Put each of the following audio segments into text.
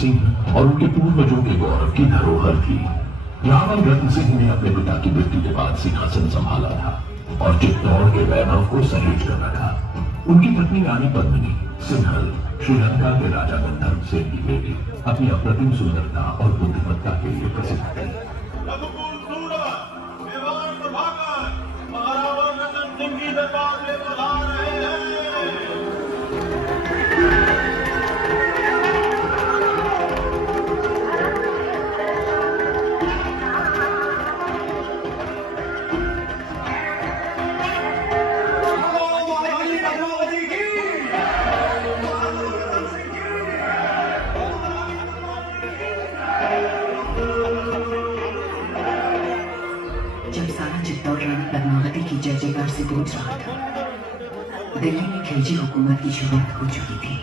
सिंह और उनके पूर्वजों के गौरव की धरोहर थी। रावण रत्न सिंह ने अपने पिता की मृत्यु के बाद सिंहासन संभाला था और चित्तौड़ के वैभव को सहेज कर रखा। उनकी पत्नी रानी पद्मिनी सिंहल श्रीलंका के राजा गंधर्व सेन की बेटी अपनी अप्रतिम सुंदरता और बुद्धिमत्ता के लिए प्रसिद्ध थी। पद्मावती की जय जयकार से गूंज रहा था। दिल्ली में खिलजी हुकूमत की शुरुआत हो चुकी थी।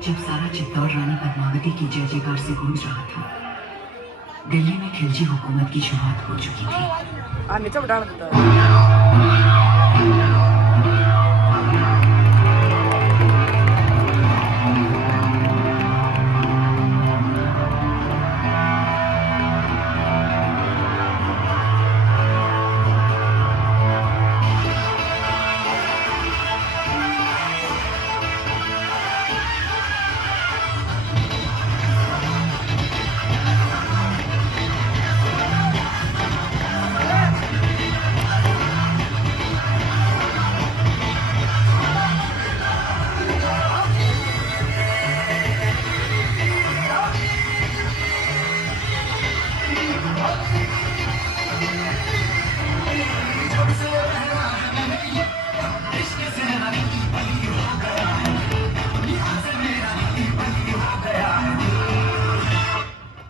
जब सारा चित्तौड़ रानी पद्मावती की जय जयकार से गूंज रहा था, दिल्ली में खिलजी हुकूमत की शुरुआत हो चुकी थी।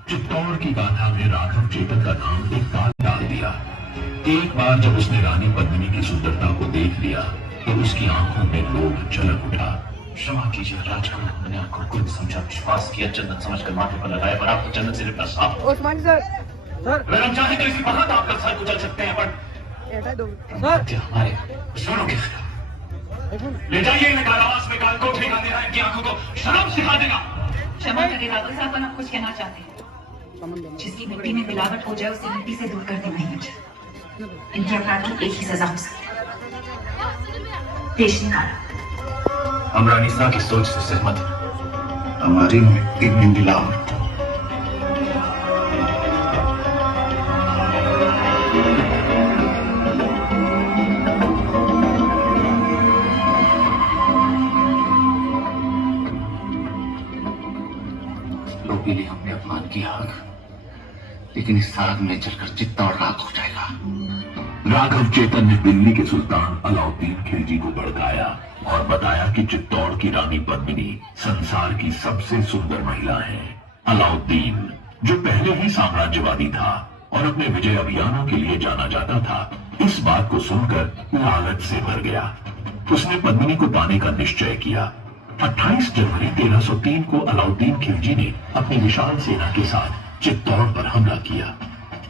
चित्तौड़ की गाथा में राघव चेतन का नाम एक ताल डाल दिया। एक बार जब उसने रानी पद्मिनी की सुंदरता को देख लिया तो उसकी आंखों में लोभ झलक उठा। क्षमा कीजिए राजकुमार, मैंने आपको कुछ समझा, विश्वास किया, जन्नत समझकर माथे पर लगाया, पर आपको जन्नत से निपटा साफ। ओस्मान सर, अगर हम चाहें तो इसी बात आपका सर कुचल सकते हैं, पर हमारे सुनो के ले जाइए इन्हें कारावास में, काल कोठरी का देना, इनकी आंखों को शर्म सिखा देगा। क्षमा करें राघव साहब, आप कुछ कहना चाहते हैं? जिसकी मिट्टी में मिलावट हो जाए उसे मिट्टी से दूर कर देना ही अच्छा। इनके अपराध की एक ही सजा हो सकती है, देश निकाला। हम रानी साहब की सोच से सहमत हैं। हमारी मिट्टी में मिलावट लोग के लिए हमने अपमान किया, लेकिन इस आग में जलकर चित्तौड़ राख हो जाएगा। राघव चेतन ने दिल्ली के सुल्तान अलाउद्दीन खिलजी को भड़काया और बताया कि चित्तौड़ की रानी पद्मिनी संसार की सबसे सुंदर महिला है। अलाउद्दीन, जो पहले ही साम्राज्यवादी था और अपने विजय अभियानों के लिए जाना जाता था, इस बात को सुनकर लालच से भर गया। उसने पद्मिनी को पाने का निश्चय किया। 28 जनवरी 1303 को अलाउद्दीन खिलजी ने अपनी विशाल सेना के साथ चित्तौड़ पर हमला किया।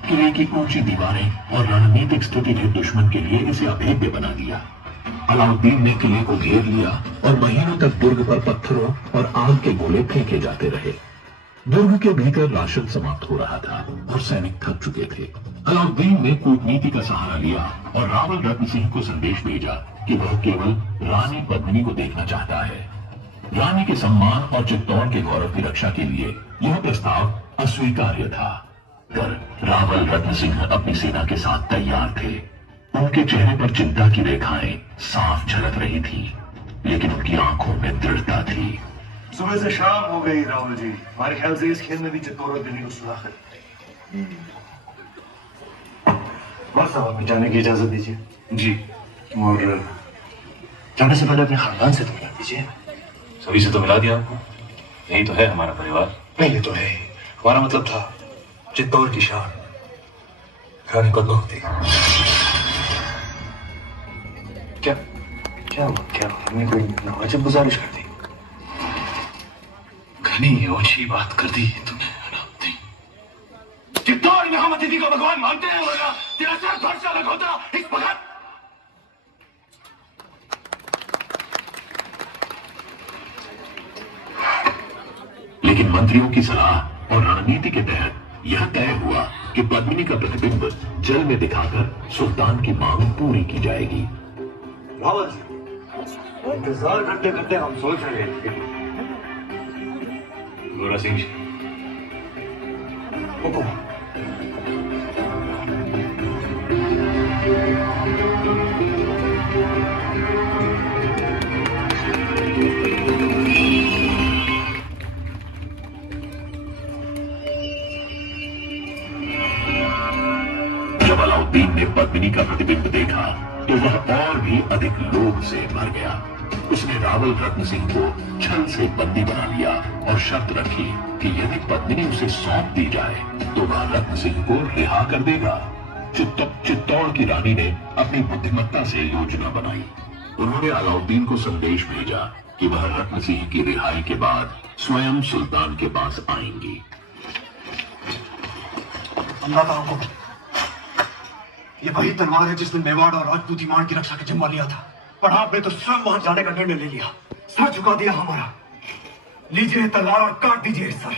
किले की ऊंची दीवारें और रणनीतिक स्थिति ने दुश्मन के लिए इसे अभेद्य बना दिया। अलाउद्दीन ने किले को घेर लिया और महीनों तक दुर्ग पर पत्थरों और आग के गोले फेंके जाते रहे। दुर्ग के भीतर राशन समाप्त हो रहा था और सैनिक थक चुके थे। अलाउद्दीन ने कूटनीति का सहारा लिया और रावल रत्न सिंह को संदेश भेजा कि वह केवल रानी पद्मिनी को देखना चाहता है। रानी के सम्मान और चित्तौड़ के गौरव की रक्षा के लिए यह प्रस्ताव अस्वीकार्य था, पर रावल रत्न सिंह अपनी सेना के साथ तैयार थे। उनके चेहरे पर चिंता की रेखाएं साफ झलक रही थी, लेकिन उनकी आंखों में दृढ़ता थी। सुबह से शाम हो गई राहुल जी, हमारे ख्याल से इस खेल में भी चित्तौड़ और दिल्ली को सुराख है। बस अब हमें जाने की इजाजत दीजिए। जी, और जाने से पहले अपने खानदान से तो मिला दीजिए। सभी से तो मिला दिया आपको, यही तो है हमारा परिवार। नहीं, ये तो है। हमारा मतलब था चित्तौड़ की शान रानी पद्मावती। क्या क्या हुआ? क्या हमने कोई नावाजिब गुजारिश कर दी? घनी ऊंची बात कर दी तुमने अलाउद्दीन। चित्तौड़ में हम अतिथि को भगवान मानते हैं, वरना तेरा सर धड़ से अलग होता इस वक्त। लेकिन मंत्रियों की सलाह और रणनीति के तहत यह तय हुआ कि पद्मिनी का प्रतिबिंब जल में दिखाकर सुल्तान की मांग पूरी की जाएगी। रावल जी, इंतजार करते करते हम सोच रहे थे। गोरा सिंह जी, हुकुम। जब अलाउद्दीन ने पद्मिनी का प्रतिबिंब देखा तो वह और भी अधिक लोभ से भर गया। उसने रावल रत्न सिंह को छल से बंदी बना लिया और शर्त रखी कि यदि पद्मिनी उसे सौंप दी जाए तो वह रत्न सिंह को रिहा कर देगा। चित्तौड़ की रानी ने अपनी बुद्धिमत्ता से योजना बनाई। उन्होंने अलाउद्दीन को संदेश भेजा कि वह रत्न सिंह की रिहाई के बाद स्वयं सुल्तान के पास आएंगी। अल्लाह का हुक्म, ये वही तलवार है जिसने मेवाड़ और राजपूती मान की रक्षा का जिम्मा लिया था, पर आपने तो स्वयं वहां जाने का निर्णय ले लिया, सर झुका दिया हमारा। लीजिए तलवार और काट दीजिए सर।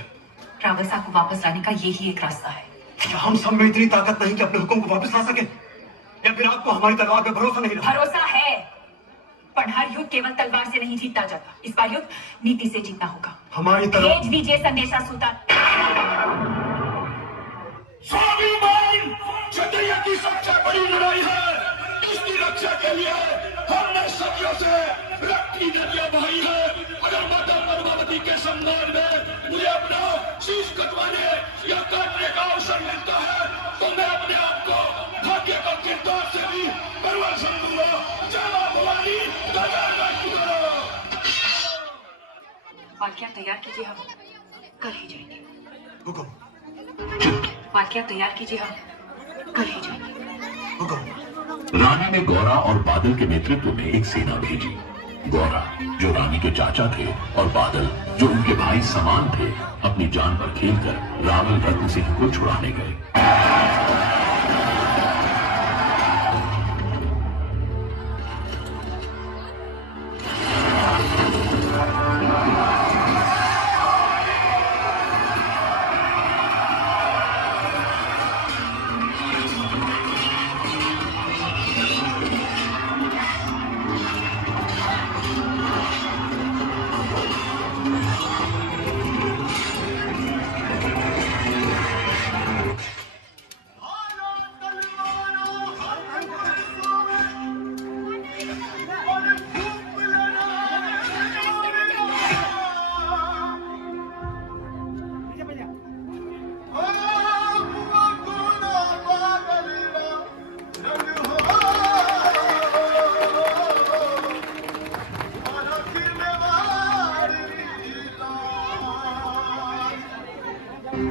रावल साहब को वापस लाने का यही एक रास्ता है। क्या हम सब में इतनी ताकत नहीं कि अपने हुक्म को वापस ला सके, या फिर आपको हमारी तलवार पे भरोसा नहीं रहा? भरोसा है, पर हर युद्ध केवल तलवार से नहीं जीता जाता। इस बार युद्ध नीति से जीतना होगा। हमारी तलवार। भेज दीजिए संदेशा सुल्तान। स्वाभिमान चतुर्य की सबसे बड़ी लड़ाई है। इसकी रक्षा के लिए हमने सदियों से रक्त की नदियां बहाई है। अगर माता पद्मावती के सम्मान में मुझे अपना शीश कटवाने या काटने का अवसर मिलता है तो मैं अपने आप को भाग्य का किरदार से भी परवर समझूंगा। जय भवानी, वाक्या तैयार कीजिए, हम कल ही जाएंगे। हुक्म। वाक्या तैयार कीजिए, हम कल ही जाएंगे। हुक्म। रानी ने गौरा और बादल के नेतृत्व में एक सेना भेजी। गौरा, जो रानी के चाचा थे, और बादल, जो उनके भाई समान थे, अपनी जान पर खेलकर रावल रत्न सिंह को छुड़ाने गए।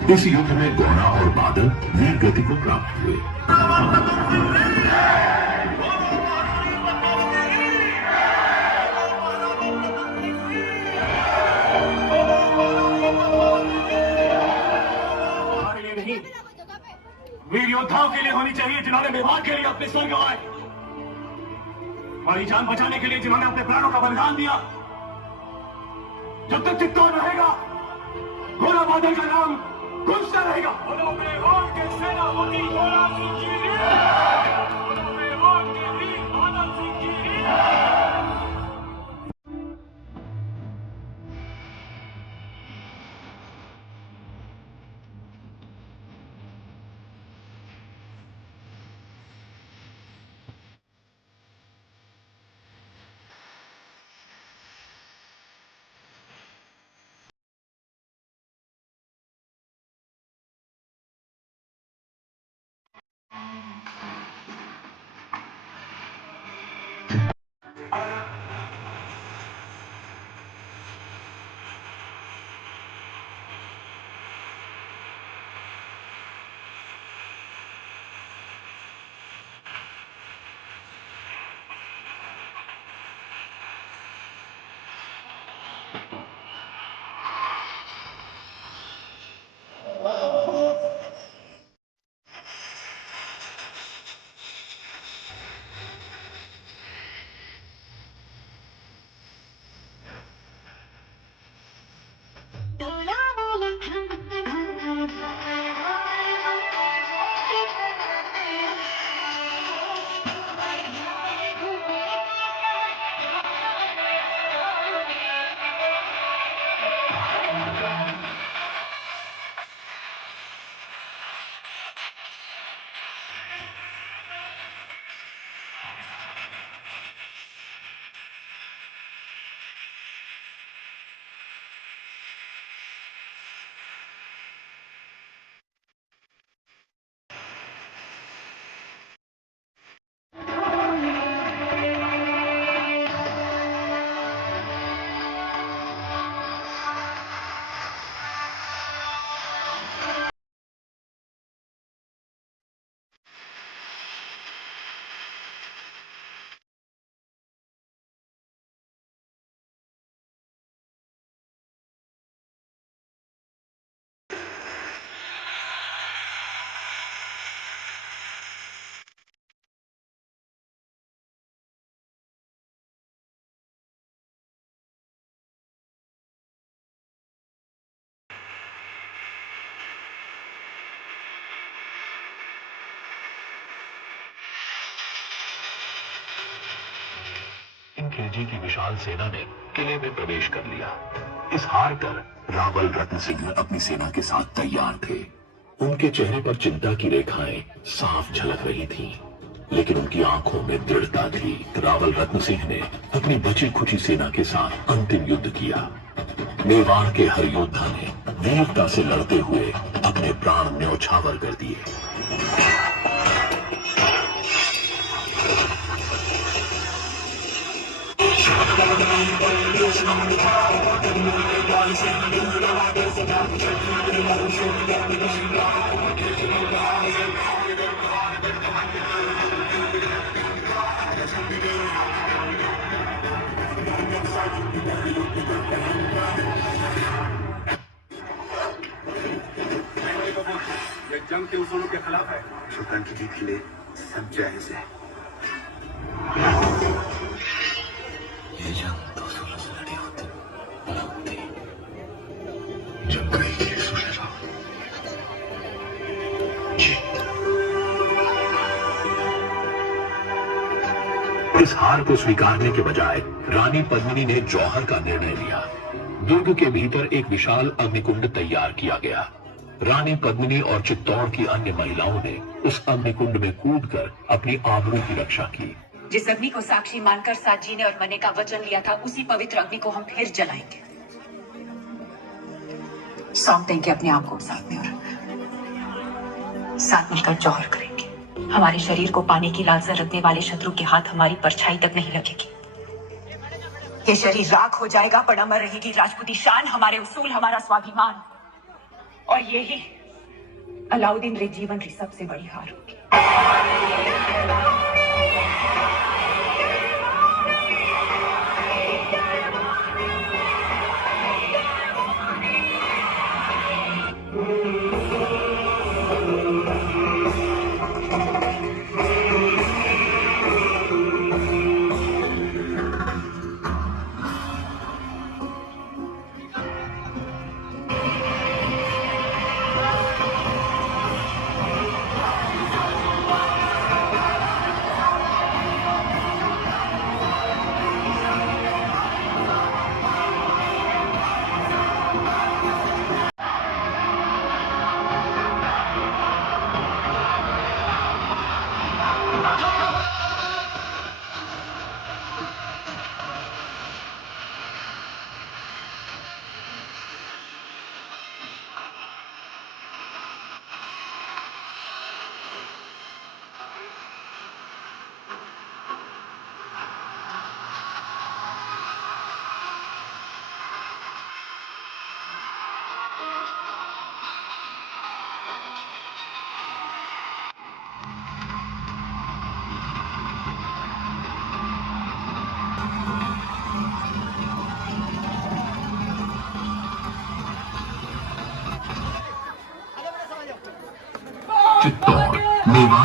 इस युद्ध में गौरा और बादल वीर गति को प्राप्त हुए। हमारे लिए नहीं, वीर योद्धाओं के लिए होनी चाहिए जिन्होंने मेवाड़ के लिए अपने स्वर गंवाए, हमारी जान बचाने के लिए जिन्होंने अपने प्राणों का बलिदान दिया। जब तक चित्तौड़ रहेगा घोड़ा बादल का नाम गूंजता रहेगा। के सेनापति घोड़ा सिंह की बादल सिंह की खिलजी की विशाल सेना ने किले में प्रवेश कर लिया। इस हार पर रावल रत्न सिंह अपनी सेना के साथ तैयार थे। उनके चेहरे पर चिंता की रेखाएं साफ झलक रही थीं, लेकिन उनकी आंखों में दृढ़ता थी। रावल रत्न सिंह ने अपनी बची खुची सेना के साथ अंतिम युद्ध किया। मेवाड़ के हर योद्धा ने वीरता से लड़ते हुए अपने प्राण न्यौछावर कर दिए। ये जंग के उसूलों के खिलाफ है। शुक्रान की जीत के लिए सब जायज है। ये जंग तो उसूलों से लड़ी होती, होती। जंग का एक ही उसूल है रावल, जीत। इस हार को स्वीकारने के बजाय रानी पद्मिनी ने जौहर का निर्णय लिया। दुर्ग के भीतर एक विशाल अग्निकुंड तैयार किया गया। रानी पद्मिनी और चित्तौड़ की अन्य महिलाओं ने उस अग्निकुंड में कूदकर अपनी आबरू की रक्षा की। जिस अग्नि को साक्षी मानकर साजी ने और मने का वचन लिया था, उसी पवित्र अग्नि को हम फिर जलाएंगे। सौंप देंगे अपने आप को साथ में और साथ मिलकर जौहर करेंगे। हमारे शरीर को पाने की लालसा रखने वाले शत्रु के हाथ हमारी परछाई तक नहीं लगेगी। ये शरीर राख हो जाएगा, पर अमर रहेगी राजपूती शान, हमारे उसूल, हमारा स्वाभिमान। और यही अलाउद्दीन रे जीवन की सबसे बड़ी हार होगी। चित्तौड़, मेवाड़